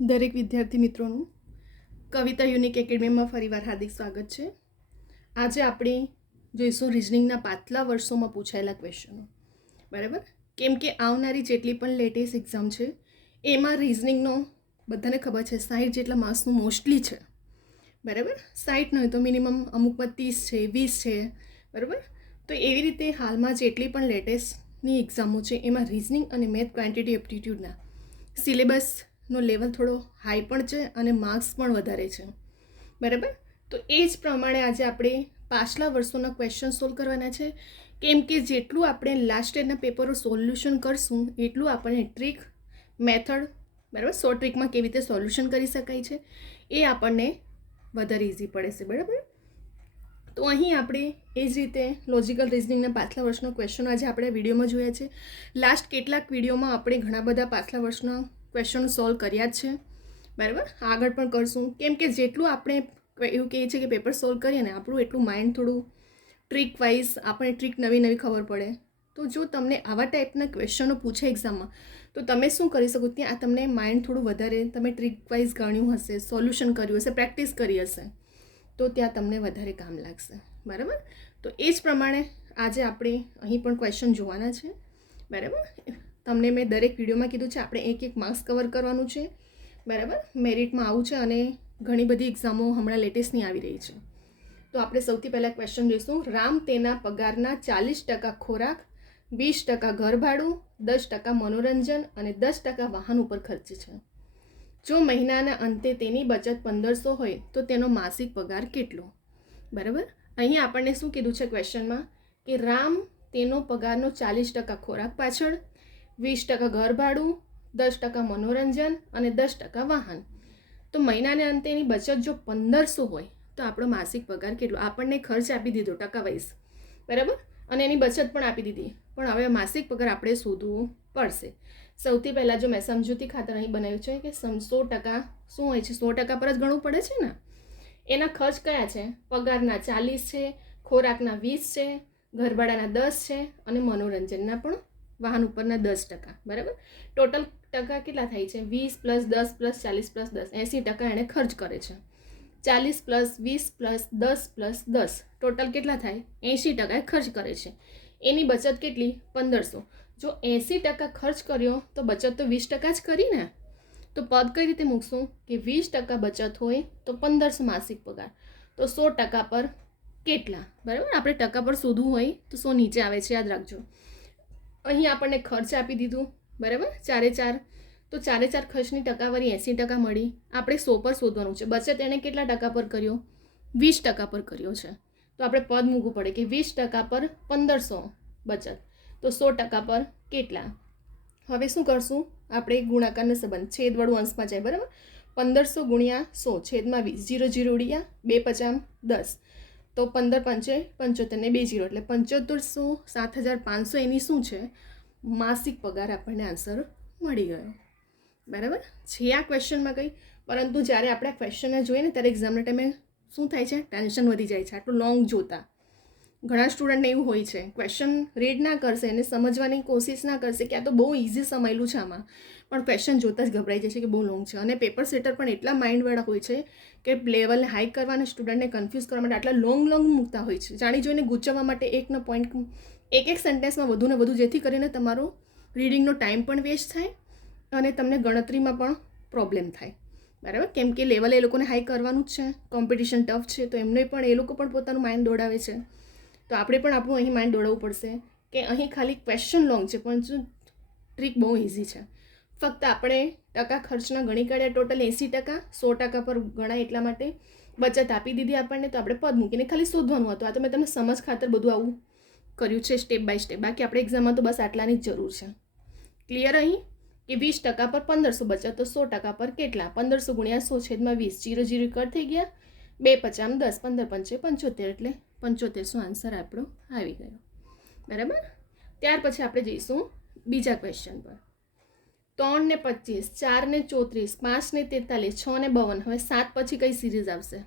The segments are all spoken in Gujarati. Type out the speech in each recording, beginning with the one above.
દરેક વિદ્યાર્થી મિત્રોનું કવિતા યુનિક એકેડમીમાં ફરીવાર હાર્દિક સ્વાગત છે. આજે આપણે જોઈશું રિઝનિંગના પાછલા વર્ષોમાં પૂછાયેલા ક્વેશ્ચનો. બરાબર, કેમ કે આવનારી જેટલી પણ લેટેસ્ટ એક્ઝામ છે એમાં રિઝનિંગનો બધાને ખબર છે 60 જેટલા માર્ક્સનું મોસ્ટલી છે. બરાબર, 60 ન હોય તો મિનિમમ અમુકમાં 30 છે, 20 છે. બરાબર, તો એવી રીતે હાલમાં જેટલી પણ લેટેસ્ટની એક્ઝામો છે એમાં રિઝનિંગ અને મેથ ક્વોન્ટિટી એપ્ટિટ્યૂડના સિલેબસનો લેવલ થોડો હાઈ પણ છે અને માર્ક્સ પણ વધારે છે. બરાબર, તો એ જ પ્રમાણે આજે આપણે પાછલા વર્ષોના ક્વેશ્ચન સોલ્વ કરવાના છે. કેમ કે જેટલું આપણે લાસ્ટ યરના પેપરો સોલ્યુશન કરશું એટલું આપણે ટ્રીક મેથડ, બરાબર, 100 ટ્રીકમાં કેવી રીતે સોલ્યુશન કરી શકાય છે એ આપણને વધારે ઇઝી પડે છે. બરાબર, તો અહીં આપણે એ જ રીતે લોજિકલ રિઝનિંગના પાછલા વર્ષનો ક્વેશ્ચનો આજે આપણે વિડીયોમાં જોયા છે. લાસ્ટ કેટલાક વિડીયોમાં આપણે ઘણા બધા પાછલા વર્ષના ક્વેશ્ચનો સોલ્વ કર્યા જ છે. બરાબર, આગળ પણ કરશું. કેમ કે જેટલું આપણે એવું કહીએ છીએ કે પેપર સોલ્વ કરીએ ને આપણું એટલું માઇન્ડ થોડું ટ્રીક વાઇઝ આપણે ટ્રીક નવી નવી ખબર પડે. તો જો તમને આવા ટાઈપના ક્વેશ્ચનો પૂછે એક્ઝામમાં તો તમે શું કરી શકો, ત્યાં તમને માઇન્ડ થોડું વધારે, તમે ટ્રીક વાઇઝ ગણ્યું હશે, સોલ્યુશન કર્યું હશે, પ્રેક્ટિસ કરી હશે, તો ત્યાં તમને વધારે કામ લાગશે. બરાબર, તો એ જ પ્રમાણે આજે આપણે અહીં પણ ક્વેશ્ચન જોવાના છે. બરાબર, તમને મેં દરેક વિડીયોમાં કીધું છે આપણે એક એક માર્ક્સ કવર કરવાનું છે. બરાબર, મેરિટમાં આવું છે અને ઘણી બધી એક્ઝામો હમણાં લેટેસ્ટની આવી રહી છે. તો આપણે સૌથી પહેલાં ક્વેશ્ચન જોઈશું. રામ તેના પગારના 40% ખોરાક, 20% ઘર ભાડું, 10% મનોરંજન અને 10% વાહન ઉપર ખર્ચે છે. જો મહિનાના અંતે તેની બચત 1500 હોય તો તેનો માસિક પગાર કેટલો? બરાબર, અહીં આપણને શું કીધું છે ક્વેશ્ચનમાં કે રામ તેનો પગારનો 40% ખોરાક પાછળ, 20% ઘર ભાડું, 10% મનોરંજન અને 10% વાહન. તો મહિનાને અંતે એની બચત જો 1500 હોય તો આપણો માસિક પગાર કેટલો? આપણને ખર્ચ આપી દીધો ટકા વાઇઝ, બરાબર, અને એની બચત પણ આપી દીધી, પણ હવે માસિક પગાર આપણે શોધવું પડશે. સૌથી પહેલાં જો મેં સમજૂતી ખાતર અહીં બનાવ્યું છે કે 100% શું હોય છે, 100% પર જ ગણવું પડે છે ને. એના ખર્ચ કયા છે? પગારના 40 છે, ખોરાકના 20 છે, ઘરભાડાના 10 છે અને મનોરંજનના પણ વાહન ઉપરના 10%. બરાબર, ટોટલ ટકા કેટલા થાય છે? 20 + 10 + 40 + 10, 80% એણે ખર્ચ કરે છે. 40 + 20 + 10 + 10 ટોટલ કેટલા થાય? 80% ખર્ચ કરે છે. એની બચત કેટલી? 1500. જો 80% ખર્ચ કર્યો તો બચત તો 20% જ કરી ને. તો પદ કઈ રીતે મૂકશું કે 20% બચત હોય તો 1500 માસિક પગાર, તો 100% પર કેટલા? બરાબર, આપણે ટકા પર શોધવું હોય તો 100 નીચે આવે છે, યાદ રાખજો. અહીં આપણને ખર્ચ આપી દીધું, બરાબર, 4 તો 4 ખર્ચની ટકાવારી 80% મળી. આપણે 100 પર શોધવાનું છે. બચત એણે કેટલા ટકા પર કર્યો? 20% પર કર્યો છે. તો આપણે પદ મૂકવું પડે કે 20% પર 1500 બચત, તો 100% પર કેટલા? હવે શું કરશું? આપણે ગુણાકારનો સંબંધ, છેદવાળું અંશમાં જાય. બરાબર, 1500 × 100 છેદમાં 20, 0 0 ઉડ્યા, 2 × 5 10, તો 15 × 5 = 75 ને 2 0 એટલે 7500, 7500 એની શું છે? માસિક પગાર આપણને આન્સર મળી ગયો. બરાબર છે આ ક્વેશ્ચનમાં કંઈ, પરંતુ જ્યારે આપણે આ ક્વેશ્ચનને જોઈએ ને ત્યારે એક્ઝામના ટાઈમે શું થાય છે? ટેન્શન વધી જાય છે આટલું લોંગ જોતા. ઘણા સ્ટુડન્ટને એવું હોય છે ક્વેશ્ચન રીડ ના કરશે અને સમજવાની કોશિશ ના કરશે કે આ તો બહુ ઇઝી સમયેલું છે આમાં, પણ ક્વેશ્ચન જોતાં જ ગભરાઈ જાય છે કે બહુ લોંગ છે. અને પેપર સેટર પણ એટલા માઇન્ડવાળા હોય છે કે લેવલને હાઈ કરવાના સ્ટુડન્ટને કન્ફ્યુઝ કરવા માટે આટલા લોંગ મૂકતા હોય છે, જાણી જોઈને ગૂંચવવા માટે એકનો પોઈન્ટ એક સેન્ટેન્સમાં વધુ ને વધુ, જેથી કરીને તમારો રીડિંગનો ટાઈમ પણ વેસ્ટ થાય અને તમને ગણતરીમાં પણ પ્રોબ્લેમ થાય. બરાબર, કેમ કે લેવલ એ લોકોને હાઈ કરવાનું જ છે, કોમ્પિટિશન ટફ છે, તો એમને પણ એ લોકો પણ પોતાનું માઇન્ડ દોડાવે છે. તો આપણે પણ આપણું અહીં માઇન્ડ દોડાવવું પડશે કે અહીં ખાલી ક્વેશ્ચન લોંગ છે પણ જો ટ્રીક બહુ ઇઝી છે. ફક્ત આપણે ટકા ખર્ચના ગણી કાઢ્યા, ટોટલ 80%, 100% પર ગણાય એટલા માટે બચત આપી દીધી આપણને, તો આપણે પદ મૂકીને ખાલી શોધવાનું હતું. આ તો મેં તમને સમજ ખાતર બધું આવું કર્યું છે સ્ટેપ બાય સ્ટેપ. બાકી આપણે એક્ઝામમાં તો બસ આટલાની જ જરૂર છે. ક્લિયર? અહીં કે 20% પર 1500 બચત, તો 100% પર કેટલા? 1500 × 100 છેદમાં 20, 0 0 કટ થઈ ગયા, 2 × 5 10, 15 × 5 75, એટલે 7500 આન્સર આપણો આવી ગયો. બરાબર, ત્યાર પછી આપણે જઈશું બીજા ક્વેશ્ચન પર. 3 ને 25, 4 ને 34, 5 ને 43, 6 ને 52. હવે 7 પછી કઈ સિરીઝ આવશે?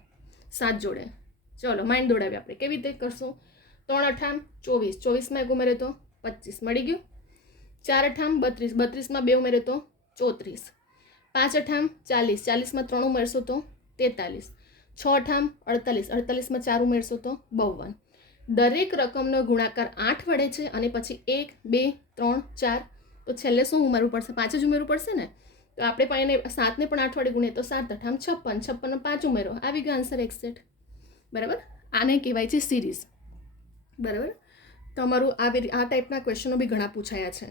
7 જોડે. ચલો માઇન્ડ દોડાવીએ આપણે. કેવી રીતે કરશું? 3 × 8 = 24, 24માં 1 ઉમેરે તો 25 મળી ગયું. 4 × 8 = 32, 32માં 2 ઉમેરે તો 34. 5 અઠામ 40, 40માં 3 ઉમેરશો તો 43, 6 અઠામ 48, 48માં 4 ઉમેરશો તો 52. દરેક રકમનો ગુણાકાર 8 વડે છે અને પછી 1, 2, 3, 4, તો છેલ્લે શું ઉમેરવું પડશે? 5 જ ઉમેરવું પડશે ને. તો આપણે પણ એને 7ને પણ 8 વડે ગુણીએ તો 7 અઠામ 56, 56માં 5 ઉમેરો, આવી ગયો આન્સર 61. બરાબર, આને કહેવાય છે સિરીઝ. બરાબર, તમારું આ ટાઈપના ક્વેશ્ચનો બી ઘણા પૂછાયા છે.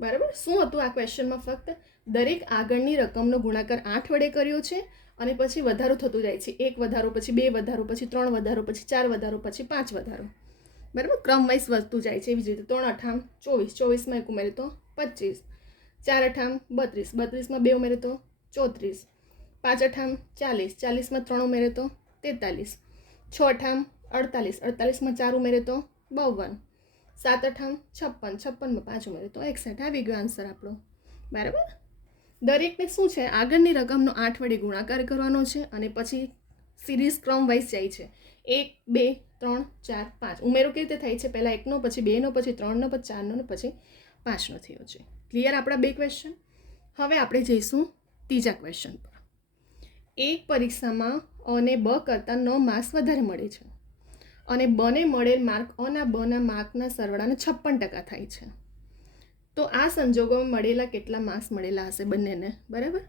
બરાબર, શું હતું આ ક્વેશ્ચનમાં? ફક્ત દરેક આગળની રકમનો ગુણાકાર 8 વડે કર્યો છે અને પછી વધારો થતું જાય છે. 1 વધારો, પછી 2 વધારો, પછી 3 વધારો, પછી 4 વધારો, પછી 5 વધારો. બરાબર, ક્રમ વાઇઝ વધતું જાય છે. એવી જ રીતે 3 અઠામ 24, 24માં 1 ઉમેરે તો 25, 4 અઠામ 32, 32માં 2 ઉમેરે તો 34, 5 અઠામ 40, 40માં 3 ઉમેરે તો 43, 6 અઠામ 48, 48માં 4 ઉમેરે તો 52, 7 અઠામ 56, 56માં 5 ઉમેરે તો 61. આવી ગયો આન્સર આપણો. બરાબર, દરેકને શું છે? આગળની રકમનો 8 વડે ગુણાકાર કરવાનો છે અને પછી સિરીઝ ક્રમ વાઇઝ જાય છે. 1, 2, 3, 4, 5. ઉમેરો કેવી રીતે થાય છે? પહેલાં 1નો, પછી 2નો, પછી 3નો, પછી 4નો, પછી 5નો થયો છે. ક્લિયર આપણા 2 ક્વેશ્ચન. હવે આપણે જઈશું ત્રીજા ક્વેશ્ચન પર. એક પરીક્ષામાં અને બ કરતાં 9 માર્ક્સ વધારે મળે છે અને બને મળેલ માર્ક અના બના માર્કના સરવાળાને 56% થાય છે. તો આ સંજોગોમાં મળેલા કેટલા માર્ક્સ મળેલા હશે બંનેને? બરાબર,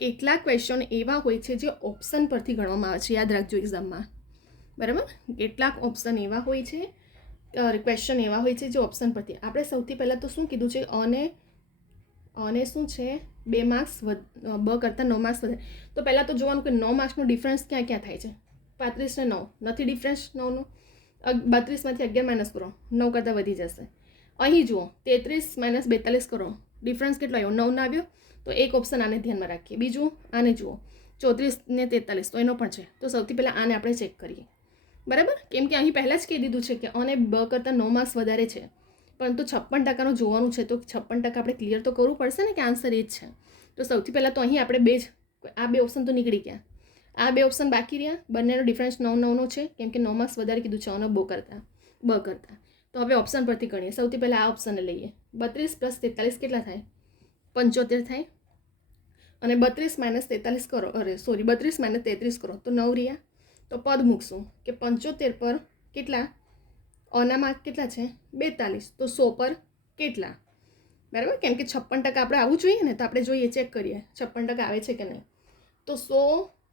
કેટલાક ક્વેશ્ચન એવા હોય છે જે ઓપ્શન પરથી ગણવામાં આવે છે. યાદ રાખજો એક્ઝામમાં. બરાબર, કેટલાક ઓપ્શન એવા હોય છે, ક્વેશ્ચન એવા હોય છે જે ઓપ્શન પરથી. આપણે સૌથી પહેલાં તો શું કીધું છે? અને શું છે? 2 માર્ક્સ બ કરતાં 9 માર્ક્સ વધારે. તો પહેલાં તો જોવાનું કે 9 માર્ક્સનો ડિફરન્સ ક્યાં ક્યાં થાય છે. 35 ને 9 નથી ડિફરન્સ 9નો. 32માંથી 11 માઇનસ કરો, 9 કરતાં વધી જશે. અહીં જુઓ 33 - 42 કરો, ડિફરન્સ કેટલો આવ્યો? 9 આવ્યો. તો એક ઓપ્શન આને ધ્યાનમાં રાખીએ. બીજું આને જુઓ 34 ને 43, તો એનો પણ છે. તો સૌથી પહેલાં આને આપણે ચેક કરીએ. બરાબર, કેમ કે અહીં પહેલાં જ કહી દીધું છે કે અને બ કરતાં 9 માર્ક્સ વધારે છે, પરંતુ 56% જોવાનું છે. તો 56% આપણે ક્લિયર તો કરવું પડશે ને કે આન્સર એ જ છે. તો સૌથી પહેલાં તો અહીં આપણે આ બે ઓપ્શન તો નીકળી ગયા. આ 2 ઓપ્શન બાકી રહ્યા. બંનેનો ડિફરન્સ 9 છે, કેમ કે 9 માર્ક્સ વધારે કીધું છે અને બ કરતાં. તો હવે ઓપ્શન પરથી ગણીએ. સૌથી પહેલાં આ ઓપ્શનને લઈએ. 32 + 43 કેટલા થાય? 75 થાય. અને 32 - 43 કરો, 32 - 33 કરો તો 9 રહ્યા. તો પદ મૂકશું કે 75 પર કેટલા? અના માર્ક કેટલા છે? 42. તો 100 પર કેટલા? બરાબર, કેમ કે 56% આપણે આવવું જોઈએ ને. તો આપણે જોઈએ, ચેક કરીએ 56% આવે છે કે નહીં. તો 100,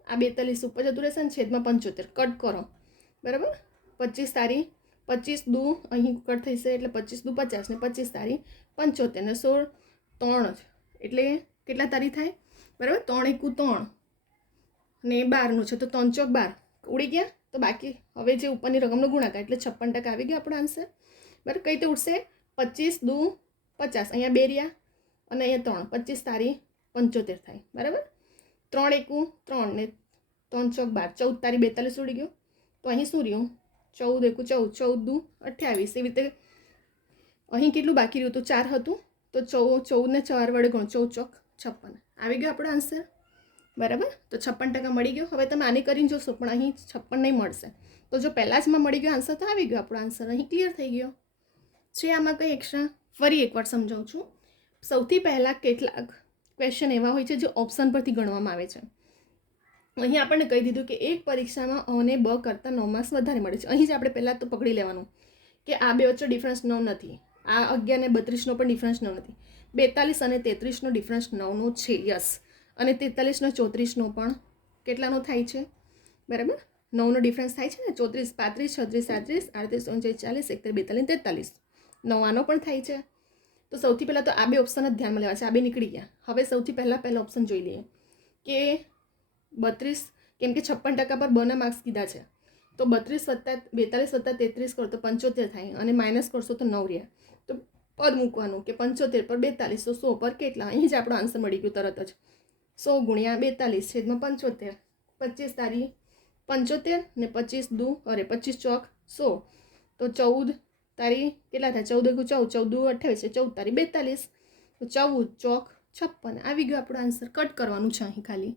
આ 42 ઉપર જતું રહેશે ને, છેદમાં 75 કટ કરો. બરાબર, 25 તારી 25 દુ અહીં કટ થશે એટલે 25 દુ 50 ને 25 તારી 75 ને 16 3 એટલે કેટલા તારી થાય? બરાબર, 3 એકુ 3 ને 12નું છે તો 3 ચોક 12 ઉડી ગયા. તો બાકી હવે જે ઉપરની રકમનો ગુણાકાર એટલે 56% આવી ગયો આપણો આન્સર. બરાબર, કઈ રીતે ઉઠશે? 25 દુ 50, અહીંયા 2 રહ્યા અને અહીંયા 3, 25 તારી 75 થાય. બરાબર, 3 એકુ 3 ને 3 ચોક 12, 14 તારી 42 ઉડી ગયો. તો અહીં શું રહ્યું? 14 એકુ 14, 14 દુ 28. એવી રીતે અહીં કેટલું બાકી રહ્યું? તો 4 હતું. તો 14 ને 4 વડે ગણો, 14 ચોક 56. આવી ગયો આપણો આન્સર. બરાબર, તો 56% મળી ગયો. હવે તમે આની કરીને જોશો પણ અહીં 56 નહીં મળશે. તો જો પહેલાં જમાં મળી ગયો આન્સર તો આવી ગયો આપણો આન્સર. અહીં ક્લિયર થઈ ગયો છે. આમાં કંઈ એક્સ્ટ્રા ફરી એકવાર સમજાવું છું. સૌથી પહેલાં કેટલાક ક્વેશ્ચન એવા હોય છે જે ઓપ્શન પરથી ગણવામાં આવે છે. અહીં આપણને કહી દીધું કે એક પરીક્ષામાં અને બ કરતાં 9 માર્ક્સ વધારે મળે છે. અહીં જ આપણે પહેલાં તો પકડી લેવાનું કે આ બે વચ્ચે ડિફરન્સ 9 નથી. આ 11 ને 32નો પણ ડિફરન્સ 9 નથી. 42 અને 33નો ડિફરન્સ 9નો છે. યસ, અને 43 ને 34નો પણ કેટલાનો થાય છે? બરાબર, 9નો ડિફરન્સ થાય છે ને. 34, 35, 36, 37, 38, 39, 40, 41, 42, 43. 9 આનો પણ થાય છે. તો સૌથી પહેલાં તો આ બે ઓપ્શન જ ધ્યાનમાં લેવા છે. આ બે નીકળી ગયા. હવે સૌથી પહેલાં ઓપ્શન જોઈ લઈએ કે 32, કેમ કે 56% પર બના માર્ક્સ કીધા છે. તો 42 + 33 કરો તો 75 થાય અને માઇનસ કરશો તો 9 રહ્યા. તો પદ મૂકવાનું કે 75 પર 42, તો 100 પર કેટલા? અહીં જ આપણો આન્સર મળી ગયો તરત જ. 100 × 42 છેદમાં 75, 25 તારી 75 ને 25 દુ 25 ચોક 100. તો 14 તારી કેટલા થાય? 14 એકુ 14, 14 દુ 28, 14 તારી 42. તો 14 ચોક 56. આવી ગયો આપણો આન્સર. કટ કરવાનું છે અહીં ખાલી.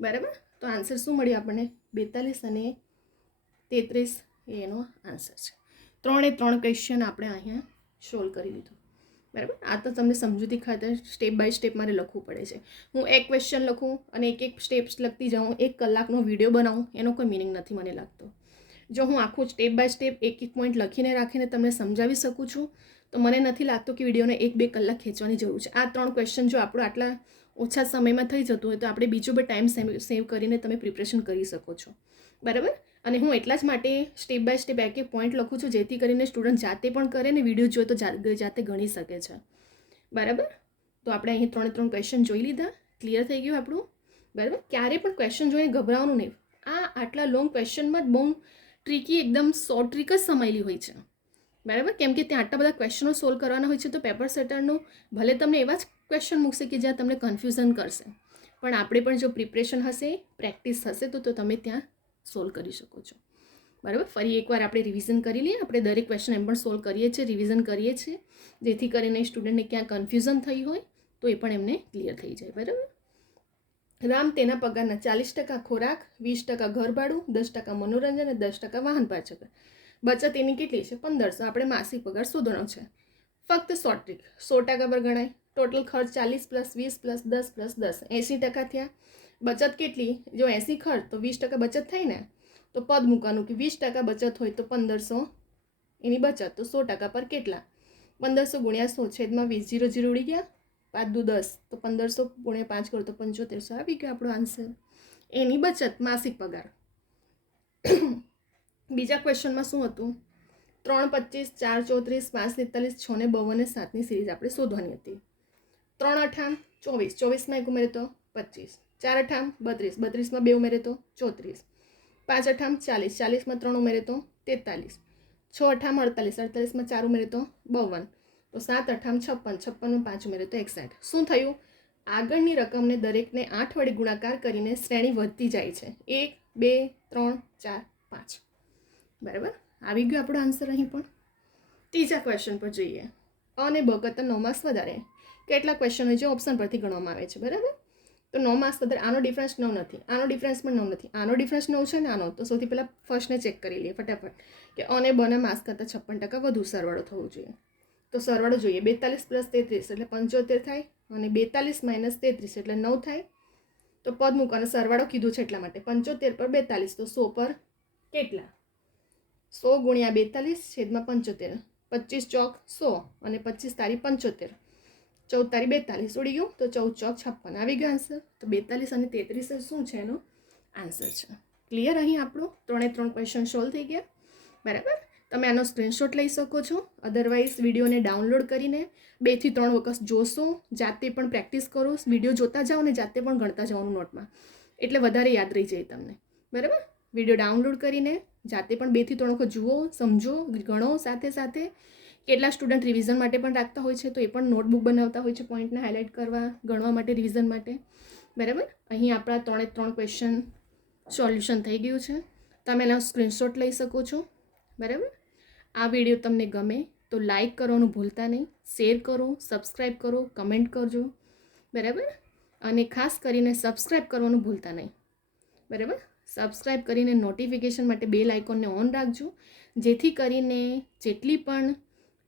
બરાબર, તો આન્સર શું મળ્યું આપણને? 42 અને 33 એનો આન્સર છે. 3 ક્વેશ્ચન આપણે અહીંયા સોલ્વ કરી લીધું. બરાબર. આ તો તમને સમજૂતી ખાતર સ્ટેપ બાય સ્ટેપ મારે લખવું પડે છે. હું એક ક્વેશ્ચન લખું અને એક સ્ટેપ્સ લખતી જાઉં, 1 કલાકનો વિડીયો બનાવું, એનો કોઈ મિનિંગ નથી મને લાગતો. જો હું આખું સ્ટેપ બાય સ્ટેપ એક પોઈન્ટ લખીને રાખીને તમને સમજાવી શકું છું તો મને નથી લાગતું કે વિડીયોને 1-2 કલાક ખેંચવાની જરૂર છે. આ 3 ક્વેશ્ચન જો આપણું આટલા ઓછા સમયમાં થઈ જતું હોય તો આપણે બીજો બે ટાઈમ સેવ કરીને તમે પ્રિપરેશન કરી શકો છો. બરાબર. અને હું એટલા જ માટે સ્ટેપ બાય સ્ટેપ એક પોઈન્ટ લખું છું જેથી કરીને સ્ટુડન્ટ જાતે પણ કરે ને વિડીયો જોઈએ તો જાતે ગણી શકે છે. બરાબર. તો આપણે અહીં 3 ક્વેશ્ચન જોઈ લીધા, ક્લિયર થઈ ગયું આપણું. બરાબર. ક્યારે પણ ક્વેશ્ચન જોઈને ગભરાવાનું નહીં. આટલા લોંગ ક્વેશ્ચનમાં જ બહુ ટ્રિકી, એકદમ સો ટ્રીક જ સમાયેલી હોય છે. બરાબર. કેમ કે ત્યાં આટલા બધા ક્વેશ્ચનો સોલ્વ કરવાના હોય છે તો પેપર સેટરનું ભલે તમને એવા જ ક્વેશ્ચન મૂકશે કે જ્યાં તમને કન્ફ્યુઝન કરશે, પણ આપણે પણ જો પ્રિપરેશન હશે, પ્રેક્ટિસ હશે તો તમે ત્યાં સોલ્વ કરી શકો છો. બરાબર. ફરી એકવાર આપણે રિવિઝન કરી લઈએ. આપણે દરેક ક્વેશ્ચન એમ પણ સોલ્વ કરીએ છીએ, રિવિઝન કરીએ છીએ, જેથી કરીને સ્ટુડન્ટને ક્યાં કન્ફ્યુઝન થઈ હોય તો એ પણ એમને ક્લિયર થઈ જાય. બરાબર. રામ તેના પગારના 40% ખોરાક, 20% ઘર ભાડું, 10% મનોરંજન અને 10% વાહન પાછળ. બચત એની કેટલી છે? 1500. આપણે માસિક પગાર શોધવાનો છે. ફક્ત 100 ટ્રીક 100% પર ગણાય. ટોટલ ખર્ચ 40 + 20 + 10 + 10 80% થયા. બચત કેટલી? જો 80 ખર્ચ તો 20% બચત થાય ને, તો પદ મૂકવાનું કે 20% બચત હોય તો 1500 એની બચત, તો 100% પર કેટલા? 1500 × 100 છેદમાં 20, 0 0 ઉડી ગયા, 5 દુ 10, તો 1500 × 5 કરો તો 7500 આવી ગયો આપણો આન્સર. એની બચત માસિક પગાર. બીજા ક્વેશ્ચનમાં શું હતું? 3 25, 4 34, 5 43, 6 ને 52 અને 7ની સિરીઝ આપણે શોધવાની હતી. 3 અઠામ 24, 24માં 1 ઉમેરે તો 25, 4 અઠામ 32, 32માં 2 ઉમેરે તો 34, 5 અઠામ 40, 40માં 3 ઉમેરે તો 43, 6 અઠામ 48, 48માં 4 ઉમેરે તો 52, તો 7 અઠામ 56, 56માં 5 ઉમેરે તો 61. શું થયું? આગળની રકમને દરેકને 8 વડે ગુણાકાર કરીને શ્રેણી વધતી જાય છે. 1 2 3 4 5. બરાબર. આવી ગયો આપણો આન્સર. અહીં પણ ત્રીજા ક્વેશ્ચન પર જઈએ. અને બ કરતાં 9 માર્ક્સ વધારે. કેટલા ક્વેશ્ચન હોય જે ઓપ્શન પરથી ગણવામાં આવે છે. બરાબર. તો 9 માર્ક્સ વધારે. આનો ડિફરન્સ 9 નથી, આનો ડિફરન્સ પણ 9 નથી, આનો ડિફરન્સ 9 છે ને આનો. તો સૌથી પહેલાં ફર્સ્ટને ચેક કરી લઈએ ફટાફટ કે અને બના માર્ક્સ કરતાં 56% વધુ સરવાળો થવો જોઈએ. તો સરવાળો જોઈએ. 42 + 33 એટલે 75 થાય, અને 42 - 33 એટલે 9 થાય. તો પદ મૂકવાનો, સરવાળો કીધું છે એટલા માટે. 75 પર 42 તો 100 પર કેટલા? 100 × 42 છેદમાં 75. 25 ચોક 100 અને 25 તારી 75, 14 તારી 42 ઉડી ગયું, તો 14 ચોક 56 આવી ગયો આન્સર. તો 42 અને 33 શું છે એનો આન્સર છે. ક્લિયર? અહીં આપણો 3 ક્વેશ્ચન સોલ્વ થઈ ગયા. બરાબર. તમે આનો સ્ક્રીનશોટ લઈ શકો છો. અધરવાઇઝ વિડીયોને ડાઉનલોડ કરીને 2 થી 3 વખત જોશો, જાતે પણ પ્રેક્ટિસ કરો, વિડીયો જોતા જાઓ ને જાતે પણ ગણતા જવાનું નોટમાં, એટલે વધારે યાદ રહી જાય તમને. બરાબર. વિડીયો ડાઉનલોડ કરીને જાતે પણ 2 થી 3 વખત જુઓ, સમજો, ગણો. સાથે સાથે કેટલા સ્ટુડન્ટ રિવિઝન માટે પણ રાખતા હોય છે તો એ પણ નોટબુક બનાવતા હોય છે પોઈન્ટને હાઇલાઇટ કરવા, ગણવા માટે, રિવિઝન માટે. બરાબર. અહીં આપણા 3 ક્વેશ્ચન સોલ્યુશન થઈ ગયું છે. તમે એનો સ્ક્રીનશોટ લઈ શકો છો. બરાબર. આ વિડીયો તમને ગમે તો લાઈક કરવાનું ભૂલતા નહીં, શેર કરો, સબસ્ક્રાઈબ કરો, કમેન્ટ કરજો. બરાબર. અને ખાસ કરીને સબસ્ક્રાઈબ કરવાનું ભૂલતા નહીં. બરાબર. સબસ્ક્રાઈબ કરીને નોટિફિકેશન માટે બેલ આઇકોનને ઓન રાખજો, જેથી કરીને જેટલી પણ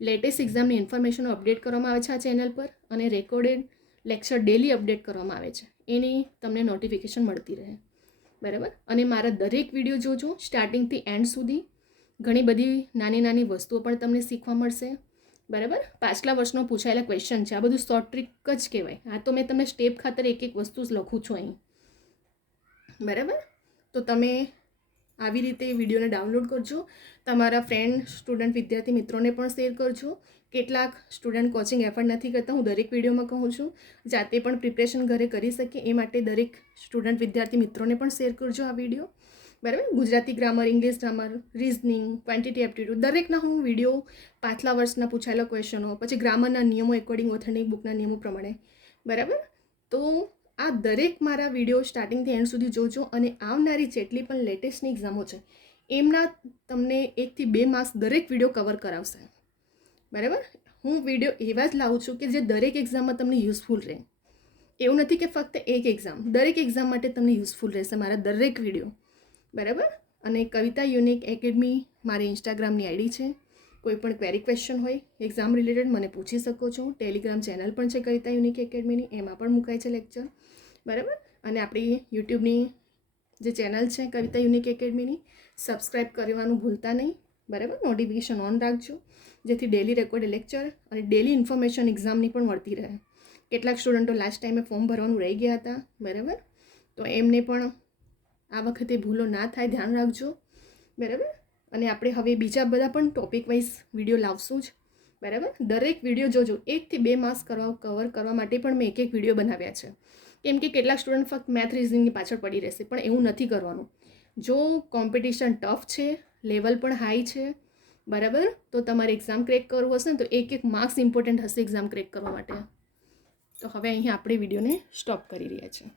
લેટેસ્ટ એક્ઝામની ઇન્ફોર્મેશનો અપડેટ કરવામાં આવે છે આ ચેનલ પર, અને રેકોર્ડેડ લેક્ચર ડેલી અપડેટ કરવામાં આવે છે, એની તમને નોટિફિકેશન મળતી રહે. બરાબર. અને મારા દરેક વિડીયો જોજો સ્ટાર્ટિંગથી એન્ડ સુધી. ઘણી બધી નાની નાની વસ્તુઓ પણ તમને શીખવા મળશે. બરાબર. પાછલા વર્ષનો પૂછાયેલા ક્વેશ્ચન છે. આ બધું શોર્ટ ટ્રીક જ કહેવાય. આ તો મેં તમને સ્ટેપ ખાતર એક વસ્તુ જ લખું છું અહીં. બરાબર. તો તમે આવી રીતે વિડીયોને ડાઉનલોડ કરજો, તમારા ફ્રેન્ડ, સ્ટુડન્ટ, વિદ્યાર્થી મિત્રોને પણ શેર કરજો. કેટલાક સ્ટુડન્ટ કોચિંગ એફર્ટ નથી કરતા, હું દરેક વિડીયોમાં કહું છું. જાતે પણ પ્રિપરેશન ઘરે કરી શકે એ માટે દરેક સ્ટુડન્ટ, વિદ્યાર્થી મિત્રોને પણ શેર કરજો આ વિડીયો. બરાબર. Gujarati grammar, English grammar, reasoning, quantity aptitude, દરેકના હું વિડીયો, પાછલા વર્ષના પૂછાયેલા ક્વેશ્ચનો, પછી ગ્રામરના નિયમો એકોર્ડિંગ ઓથેન્ટિક બુકના નિયમો પ્રમાણે. બરાબર. તો આ દરેક મારા વિડીયો સ્ટાર્ટિંગથી એન્ડ સુધી જોજો, અને આવનારી જેટલી પણ લેટેસ્ટની એક્ઝામો છે એમના તમને 1 થી 2 માર્ક્સ દરેક વિડીયો કવર કરાવશે. બરાબર. હું વિડીયો એવા જ લાવું છું કે જે દરેક એક્ઝામમાં તમને યુઝફુલ રહે. એવું નથી કે ફક્ત એક એક્ઝામ, દરેક એક્ઝામ માટે તમને યુઝફુલ રહેશે મારા દરેક વિડીયો. બરાબર. અને કવિતા યુનિક એકેડમી મારી ઇન્સ્ટાગ્રામની આઈડી છે. કોઈ પણ ક્વેરી ક્વેશ્ચન હોય એક્ઝામ રિલેટેડ મને પૂછી શકો છો. ટેલિગ્રામ ચેનલ પણ છે કવિતા યુનિક એકેડમીની, એમાં પણ મુકાય છે લેક્ચર, બરાબર. અને આપણી યુટ્યુબની જે ચેનલ છે કવિતા યુનિક એકેડમીની, સબસ્ક્રાઈબ કરવાનું ભૂલતા નહીં, બરાબર. નોટિફિકેશન ઓન રાખજો જેથી ડેલી રેકોર્ડ લેક્ચર અને ડેલી ઇન્ફોર્મેશન એક્ઝામની પણ મળતી રહે. કેટલાક સ્ટુડન્ટો લાસ્ટ ટાઈમે ફોર્મ ભરવાનું રહી ગયા હતા, બરાબર. તો એમને પણ આ વખતે ભૂલો ના થાય, ધ્યાન રાખજો, બરાબર. અને આપણે હવે બીજા બધા પણ ટોપિક વાઇઝ વિડીયો લાવશું જ, બરાબર. દરેક વિડીયો જોજો. 1 થી 2 માર્ક્સ કવર કરવા માટે પણ મેં એક વિડીયો બનાવ્યા છે, કેમ કે કેટલાક સ્ટુડન્ટ ફક્ત મેથ રિઝનિંગની પાછળ પડી રહેશે, પણ એવું નથી કરવાનું. જો કોમ્પિટિશન ટફ છે, લેવલ પણ હાઈ છે, બરાબર, તો તમારે એક્ઝામ ક્રેક કરવું હશે ને તો 1 માર્ક્સ ઇમ્પોર્ટન્ટ હશે એક્ઝામ ક્રેક કરવા માટે. તો હવે અહીંયા આપણે વિડીયોને સ્ટોપ કરી રહ્યા છીએ.